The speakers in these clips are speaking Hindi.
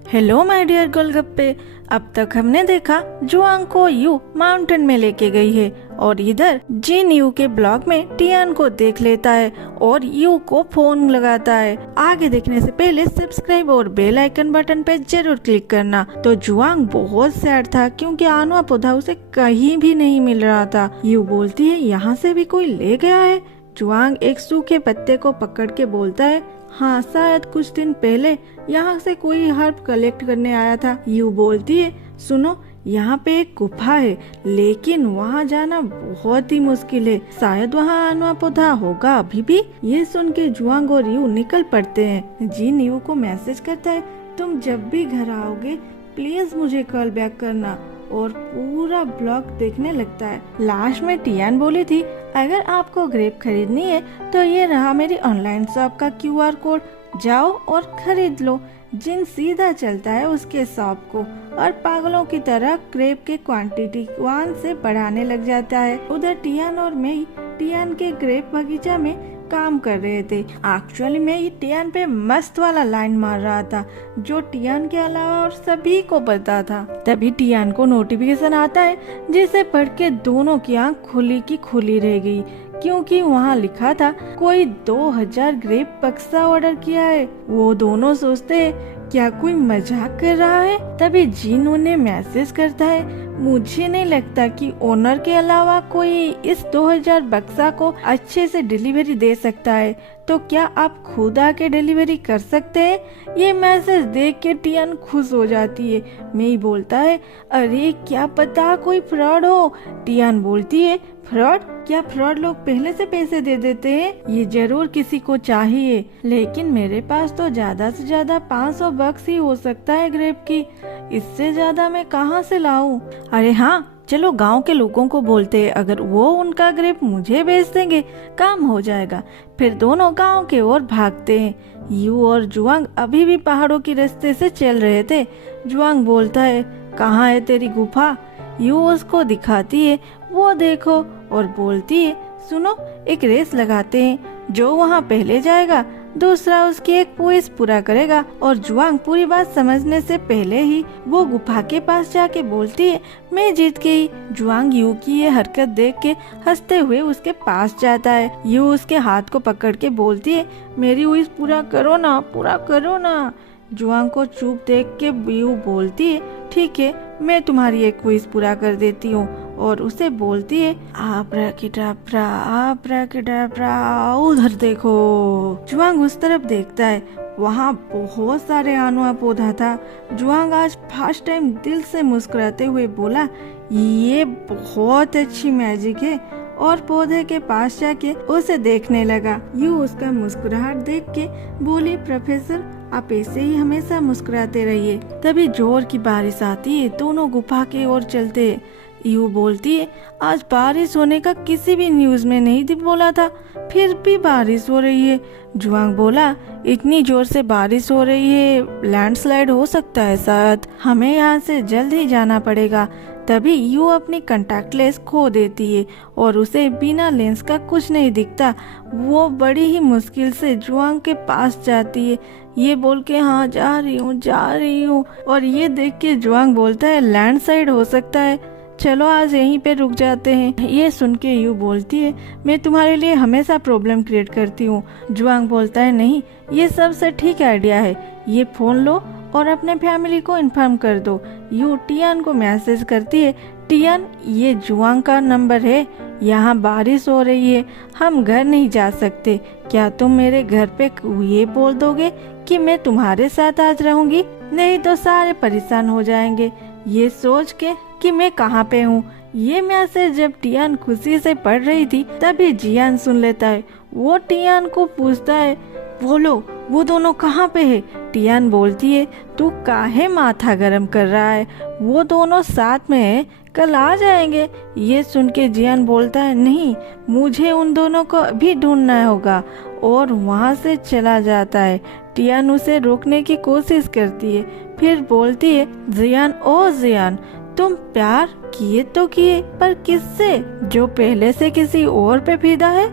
हेलो माय डियर गोलगप्पे। अब तक हमने देखा जुआंग को यू माउंटेन में लेके गई है और इधर जिन यू के ब्लॉग में टियान को देख लेता है और यू को फोन लगाता है। आगे देखने से पहले सब्सक्राइब और बेल आइकन बटन पे जरूर क्लिक करना। तो जुआंग बहुत सैड था क्योंकि आनुआ पौधा उसे कहीं भी नहीं मिल रहा था। यू बोलती है यहाँ से भी कोई ले गया है। जुआंग एक सूखे पत्ते को पकड़ के बोलता है हाँ शायद कुछ दिन पहले यहाँ से कोई हर्ब कलेक्ट करने आया था। यू बोलती है सुनो यहाँ पे एक गुफा है लेकिन वहाँ जाना बहुत ही मुश्किल है, शायद वहाँ आनुआ पौधा होगा अभी भी। ये सुन के जुआंग और यू निकल पड़ते हैं। जिन यू को मैसेज करता है तुम जब भी घर आओगे प्लीज मुझे कॉल बैक करना और पूरा ब्लॉग देखने लगता है। लास्ट में टियान बोली थी अगर आपको ग्रेप खरीदनी है तो ये रहा मेरी ऑनलाइन शॉप का QR कोड, जाओ और खरीद लो। जिन सीधा चलता है उसके शॉप को और पागलों की तरह ग्रेप के क्वांटिटी 1 से बढ़ाने लग जाता है। उधर टियान और मैं टियान के ग्रेप बगीचा में काम कर रहे थे। एक्चुअली मैं टियान पे मस्त वाला लाइन मार रहा था जो टियान के अलावा और सभी को पता था। तभी टियान को नोटिफिकेशन आता है जिसे पढ़ के दोनों की आंख खुली की खुली रह गई क्योंकि वहाँ लिखा था कोई 2000 ग्रेप बक्सा ऑर्डर किया है। वो दोनों सोचते हैं क्या कोई मजाक कर रहा है। तभी जिन उन्हें मैसेज करता है मुझे नहीं लगता कि ओनर के अलावा कोई इस 2000 बक्सा को अच्छे से डिलीवरी दे सकता है, तो क्या आप खुद आके डिलीवरी कर सकते हैं। ये मैसेज देख के टियान खुश हो जाती है। मई बोलता है अरे क्या पता कोई फ्रॉड हो। टियान बोलती है फ्रॉड? क्या फ्रॉड लोग पहले से पैसे दे देते हैं? ये जरूर किसी को चाहिए लेकिन मेरे पास तो ज्यादा से ज्यादा 500 बक्स ही हो सकता है ग्रेप की, इससे ज्यादा मैं कहाँ से लाऊं। अरे हाँ चलो गांव के लोगों को बोलते हैं, अगर वो उनका ग्रेप मुझे बेच देंगे काम हो जाएगा। फिर दोनों गांव के ओर भागते हैं। यू और जुआंग अभी भी पहाड़ों के रास्ते से चल रहे थे। जुआंग बोलता है कहाँ है तेरी गुफा। यू उसको दिखाती है वो देखो और बोलती है सुनो एक रेस लगाते हैं, जो वहाँ पहले जाएगा दूसरा उसकी एक क्विज पूरा करेगा। और जुआंग पूरी बात समझने से पहले ही वो गुफा के पास जाके बोलती है मैं जीत गई। जुआंग यू की ये हरकत देख के हंसते हुए उसके पास जाता है। यू उसके हाथ को पकड़ के बोलती है मेरी क्विज पूरा करो ना, पूरा करो ना। जुआंग को चुप देख के यू बोलती है ठीक है मैं तुम्हारी एक क्विज पूरा कर देती हूँ और उसे बोलती है आब्राकैडाब्रा आब्राकैडाब्रा, उधर देखो। जुआंग उस तरफ देखता है, वहाँ बहुत सारे आनुआ पौधा था। जुआंग आज फर्स्ट टाइम दिल से मुस्कुराते हुए बोला ये बहुत अच्छी मैजिक है और पौधे के पास जाके उसे देखने लगा। यू उसका मुस्कुराहट देख के बोली प्रोफेसर आप ऐसे ही हमेशा मुस्कुराते रहिए। तभी जोर की बारिश आती है, दोनों गुफा की ओर चलते हैं। यू बोलती है आज बारिश होने का किसी भी न्यूज में नहीं बोला था, फिर भी बारिश हो रही है। जुआंग बोला इतनी जोर से बारिश हो रही है लैंडस्लाइड हो सकता है, शायद हमें यहाँ से जल्द ही जाना पड़ेगा। तभी यू अपनी कांटेक्ट लेंस खो देती है और उसे बिना लेंस का कुछ नहीं दिखता। वो बड़ी ही मुश्किल से जुआंग के पास जाती है, ये बोल के हाँ जा रही हूँ। और ये देख के जुआंग बोलता है लैंडस्लाइड हो सकता है, चलो आज यहीं पे रुक जाते हैं। ये सुन के यू बोलती है मैं तुम्हारे लिए हमेशा प्रॉब्लम क्रिएट करती हूँ। जुआंग बोलता है नहीं ये सबसे ठीक आइडिया है, ये फोन लो और अपने फैमिली को इन्फॉर्म कर दो। यू टियान को मैसेज करती है टियान ये जुआंग का नंबर है, यहाँ बारिश हो रही है हम घर नहीं जा सकते, क्या तुम मेरे घर पे ये बोल दोगे कि मैं तुम्हारे साथ आज रहूंगी, नहीं तो सारे परेशान हो जाएंगे। ये सोच के कि मैं कहाँ पे हूँ। ये मैसेज जब टियान खुशी से पढ़ रही थी तभी जियान सुन लेता है। वो टियान को पूछता है बोलो वो दोनों कहाँ पे है। टियान बोलती है तू काहे माथा गरम कर रहा है, वो दोनों साथ में है कल आ जाएंगे। ये सुन के जियान बोलता है नहीं मुझे उन दोनों को भी ढूंढना होगा और वहाँ से चला जाता है। टियान उसे रोकने की कोशिश करती है, फिर बोलती है जियान ओ जियान तुम प्यार किए तो किए पर किससे, जो पहले से किसी और पे फिदा है।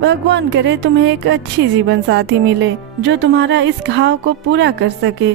भगवान करे तुम्हें एक अच्छी जीवन साथी मिले जो तुम्हारा इस घाव को पूरा कर सके।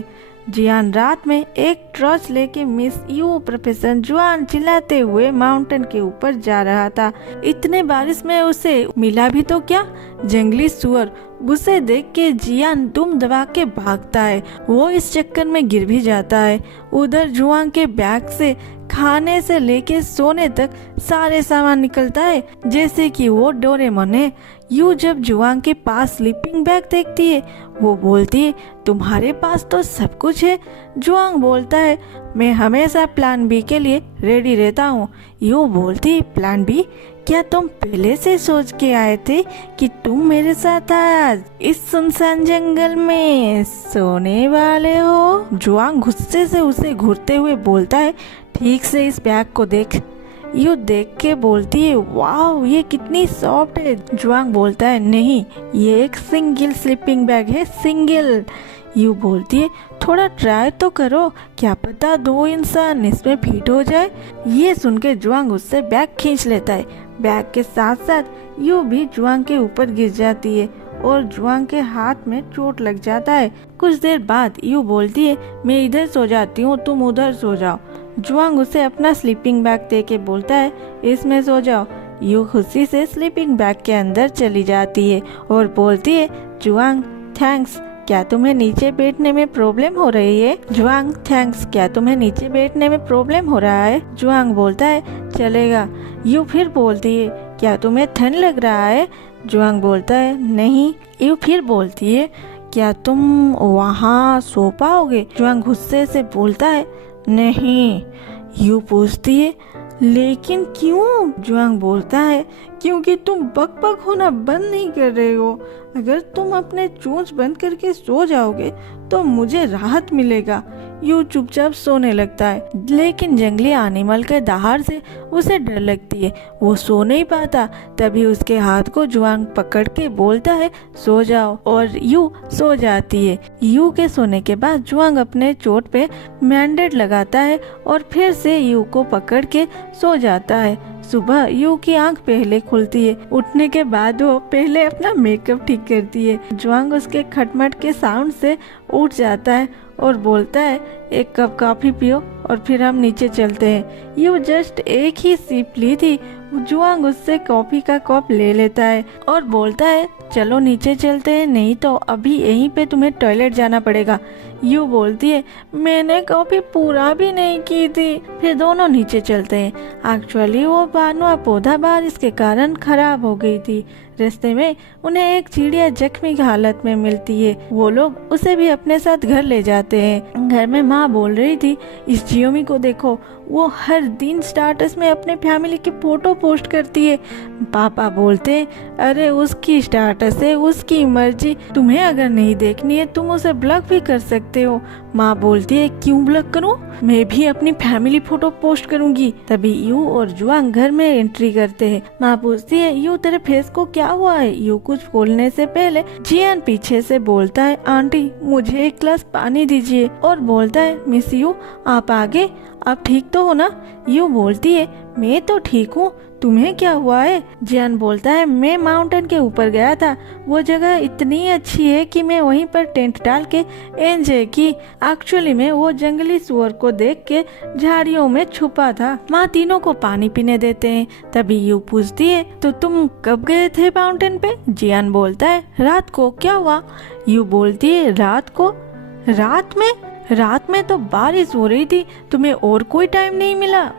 जियान रात में एक टॉर्च लेके मिस यू प्रोफेसर जुआन चिल्लाते हुए माउंटेन के ऊपर जा रहा था। इतने बारिश में उसे मिला भी तो क्या, जंगली सुअर। उसे देख के जियान दुम दबा के भागता है। वो इस चक्कर में गिर भी जाता है। उधर जुआन के बैग से खाने से लेके सोने तक सारे सामान निकलता है जैसे कि वो डोरेमोन है। यू जब जुआन के पास स्लीपिंग बैग देखती है वो बोलती है तुम्हारे पास तो सब कुछ है। जुआन बोलता है मैं हमेशा प्लान बी के लिए रेडी रहता हूँ। यू बोलती प्लान बी, क्या तुम पहले से सोच के आए थे कि तुम मेरे साथ आज इस सुनसान जंगल में सोने वाले हो? जुआन गुस्से से उसे घूरते हुए बोलता है ठीक से इस बैग को देख। यू देख के बोलती है वाह ये कितनी सॉफ्ट है। जुआन बोलता है नहीं, ये एक सिंगल स्लीपिंग बैग है, सिंगल। यू बोलती है थोड़ा ट्राई तो करो, क्या पता दो इंसान इसमें फिट हो जाए। ये सुन के जुआन उससे बैग खींच लेता है। बैग के साथ साथ यू भी जुआन के ऊपर गिर जाती है और जुआन के हाथ में चोट लग जाता है। कुछ देर बाद यू बोलती है मैं इधर सो जाती हूँ, तुम उधर सो जाओ। जुआन उसे अपना स्लीपिंग बैग दे के बोलता है इसमें सो जाओ। यू खुशी से स्लीपिंग बैग के अंदर चली जाती है और बोलती है जुआन थैंक्स, क्या तुम्हें नीचे बैठने में प्रॉब्लम हो रही है? जुआन थैंक्स, क्या तुम्हें नीचे बैठने में प्रॉब्लम हो रहा है? जुआन बोलता है चलेगा। यू फिर बोलती है क्या तुम्हें ठंड लग रहा है? जुआन बोलता है नहीं। यू फिर बोलती है क्या तुम वहाँ सो पाओगे? जुआन गुस्से से बोलता है नहीं। यू पूछती है लेकिन क्यों? जुआन बोलता है क्योंकि तुम बक बक होना बंद नहीं कर रहे हो। अगर तुम अपने चोंच बंद करके सो जाओगे तो मुझे राहत मिलेगा। यू चुपचाप सोने लगता है लेकिन जंगली एनिमल के दहाड़ से उसे डर लगती है। वो सो नहीं पाता। तभी उसके हाथ को जुआन पकड़ के बोलता है सो जाओ और यू सो जाती है। यू के सोने के बाद जुआन अपने चोट पे बैंडेज लगाता है और फिर से यू को पकड़ के सो जाता है। सुबह यू की आंख पहले खुलती है। उठने के बाद वो पहले अपना मेकअप ठीक करती है। जुआन उसके खटमट के साउंड से उठ जाता है और बोलता है एक कप कॉफी पियो और फिर हम नीचे चलते हैं। यू जस्ट एक ही सिप ली थी। जुआन उससे कॉफी का कप ले लेता है और बोलता है चलो नीचे चलते हैं, नहीं तो अभी यहीं पे तुम्हें टॉयलेट जाना पड़ेगा। यू बोलती है मैंने कॉफी पूरा भी नहीं की थी। फिर दोनों नीचे चलते हैं। एक्चुअली वो बानुआ पौधा बारिश के कारण खराब हो गई थी। रास्ते में उन्हें एक चिड़िया जख्मी हालत में मिलती है। वो लोग उसे भी अपने साथ घर ले जाते हैं। घर में माँ बोल रही थी इस जियोमी को देखो, वो हर दिन स्टेटस में अपने फैमिली की फोटो पोस्ट करती है। पापा बोलते हैं अरे उसकी स्टेटस है, उसकी मर्जी, तुम्हें अगर नहीं देखनी है तुम उसे ब्लॉक भी कर सकते हो। माँ बोलती है क्यों ब्लॉक करूं, मैं भी अपनी फैमिली फोटो पोस्ट करूंगी। तभी यू और जुआन घर में एंट्री करते हैं। माँ पूछती है यू तेरे फेस को क्या हुआ है? यू कुछ बोलने से पहले जियान पीछे से बोलता है आंटी मुझे एक ग्लास पानी दीजिए और बोलता है मिस यू आप आगे, आप ठीक तो हो ना? यू बोलती है मैं तो ठीक हूँ, तुम्हें क्या हुआ है? जियान बोलता है मैं माउंटेन के ऊपर गया था, वो जगह इतनी अच्छी है कि मैं वहीं पर टेंट डाल के एंजॉय की। एक्चुअली में वो जंगली सुअर को देख के झाड़ियों में छुपा था। माँ तीनों को पानी पीने देते हैं। तभी यू पूछती है तो तुम कब गए थे माउंटेन पे? जियान बोलता है रात को। क्या हुआ? यू बोलती है रात को? रात में तो बारिश हो रही थी, तुम्हें और कोई टाइम नहीं मिला?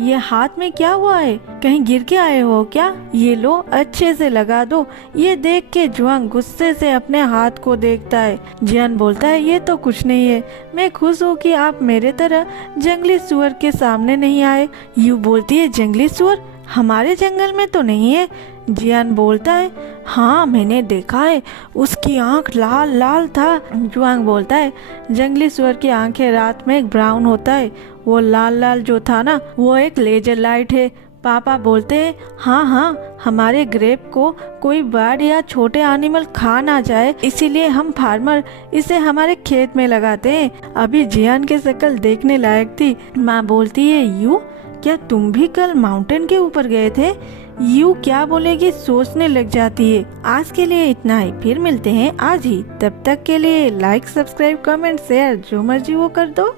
ये हाथ में क्या हुआ है, कहीं गिर के आए हो क्या? ये लो अच्छे से लगा दो। ये देख के जुआन गुस्से से अपने हाथ को देखता है। जियान बोलता है ये तो कुछ नहीं है, मैं खुश हूँ कि आप मेरे तरह जंगली सुअर के सामने नहीं आए। यू बोलती है जंगली सुअर हमारे जंगल में तो नहीं है। जियान बोलता है हाँ मैंने देखा है, उसकी आंख लाल लाल था। जुआन बोलता है जंगली सुअर की आंखें रात में ब्राउन होता है, वो लाल लाल जो था ना वो एक लेजर लाइट है। पापा बोलते हैं हाँ हमारे ग्रेप को कोई बर्ड या छोटे एनिमल खा ना जाए, इसीलिए हम फार्मर इसे हमारे खेत में लगाते हैं। अभी जियान की शक्ल देखने लायक थी। माँ बोलती है यू क्या तुम भी कल माउंटेन के ऊपर गए थे? यू क्या बोलेगी सोचने लग जाती है। आज के लिए इतना ही, फिर मिलते हैं आज ही। तब तक के लिए लाइक, सब्सक्राइब, कमेंट, शेयर जो मर्जी वो कर दो।